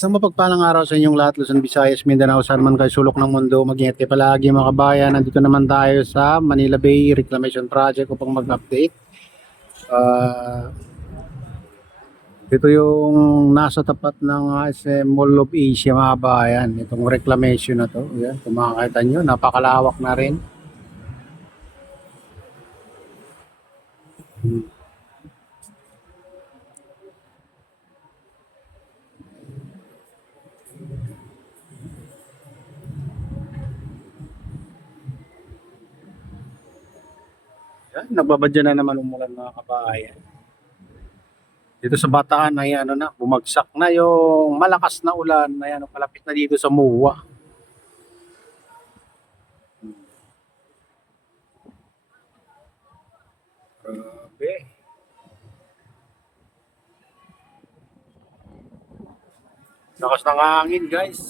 Isang mapagpalang araw sa inyong lahat, Luzon, Visayas, Mindanao, saan man kayo sulok ng mundo. Mag-ingat kayo palagi mga kabayan. Nandito naman tayo sa Manila Bay Reclamation Project upang mag-update. Ito yung nasa tapat ng SM Mall of Asia mga kabayan. Itong reclamation na to. Yan, kung makakita nyo, napakalawak na rin. Yan, nagbabadya na naman umulan mga kabayan. Dito sa Bataan ay ano na, bumagsak na yung malakas na ulan. Ayan, palapit na dito sa MUA. Grabe. Lakas ng hangin, guys.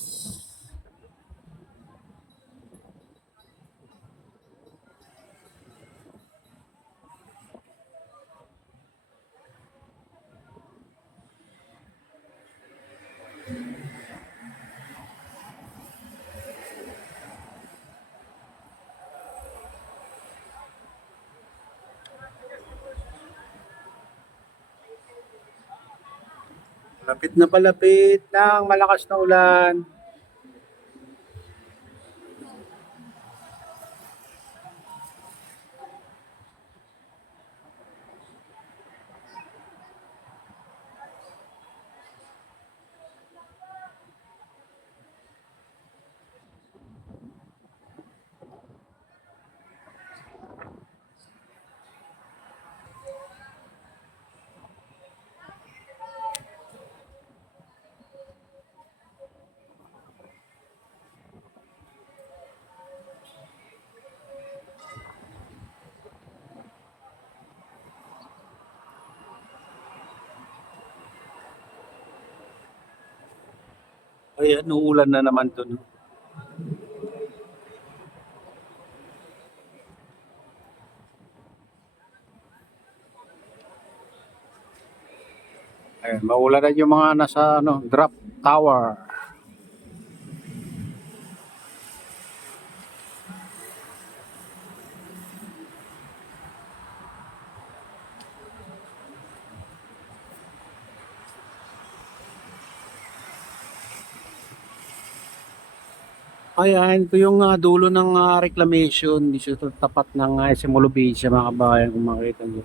Palapit na palapit ng malakas na ulan. Ayan, uulan na naman dun. Ayan, maulan na yung mga nasa drop tower. Ayan, ito yung dulo ng reclamation. Dito sa tapat ng SM Olubisha mga kabayan kung makita nyo.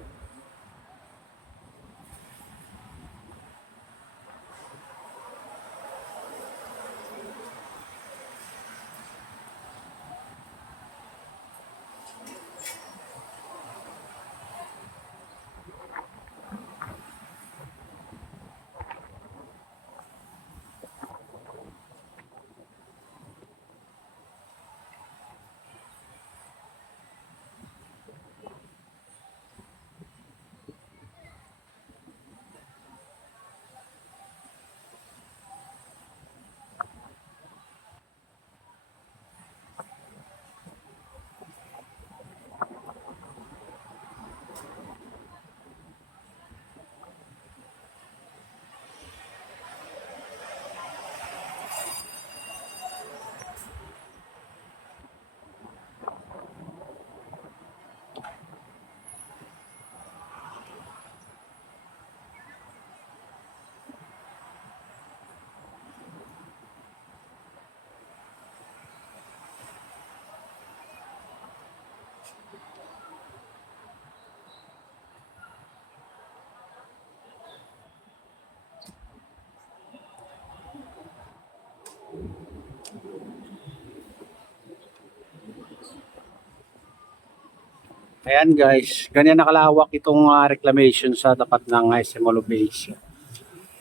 Ayan guys, ganyan nakalawak itong reclamation sa tapat ng SM Olubisha.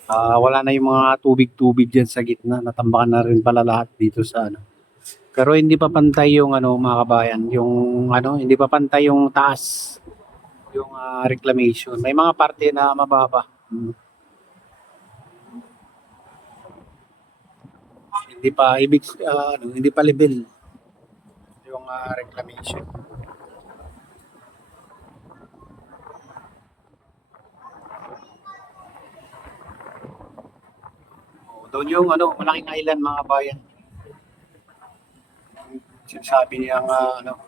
Wala na yung mga tubig-tubig dyan sa gitna. Natambakan na rin pala lahat dito sa Pero hindi pa pantay yung mga kabayan, yung hindi pa pantay yung taas, yung reclamation. May mga parte na mababa. Hindi pa hindi pa level yung reclamation. Doon yung ano, malaking island mga bayan. Sinasabi niyang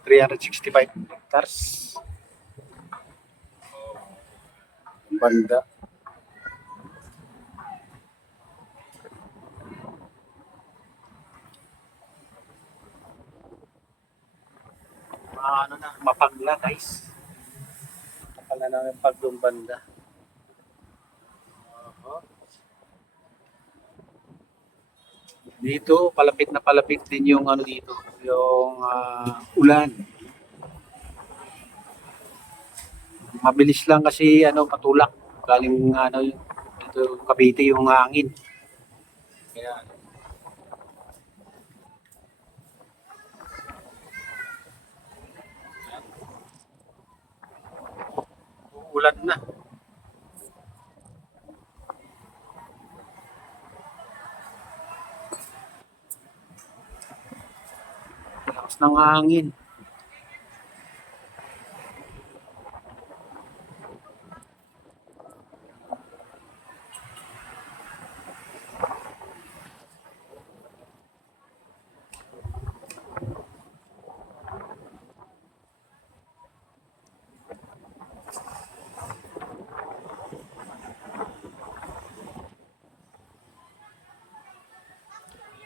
365 hectares. Ang banda. Mapagla guys. Akala na yung pagdong banda. Dito, palapit na palapit din yung ano dito, yung ulan. Mabilis lang kasi patulak. Galing dito Cavite yung hangin. Kaya ulan na. Lakas ng hangin.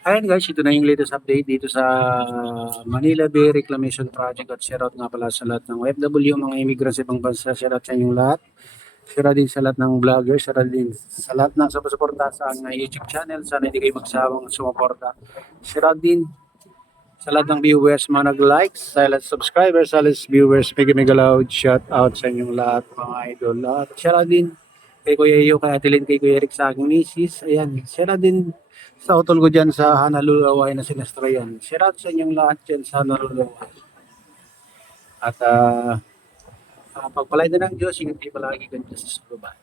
Ayan guys, ito na yung latest update dito sa Manila Bay Reclamation Project at shoutout nga pala sa lahat ng OFW, mga immigrants sa ibang bansa, shoutout sa inyong lahat. Shoutout din sa lahat ng vloggers, shoutout din sa lahat ng sumusuporta sa aking YouTube channel. Sana hindi kayo magsawang sumuporta. Shoutout din sa lahat ng viewers, mga nag-likes, sa lahat subscribers, sa lahat viewers, mega loud shoutout sa inyong lahat mga idol. At shoutout din kay Kuya Iyo, kay Atilin, kay Kuya Eric sa aking misis. Ayan, shoutout din sa utol ko dyan sa Hanalulaway na sinastrayan. Shoutout sa inyong lahat dyan sa Hanalulaway. At pagpalay na ng Diyos, ingat kayo palagi ganyan sa baba.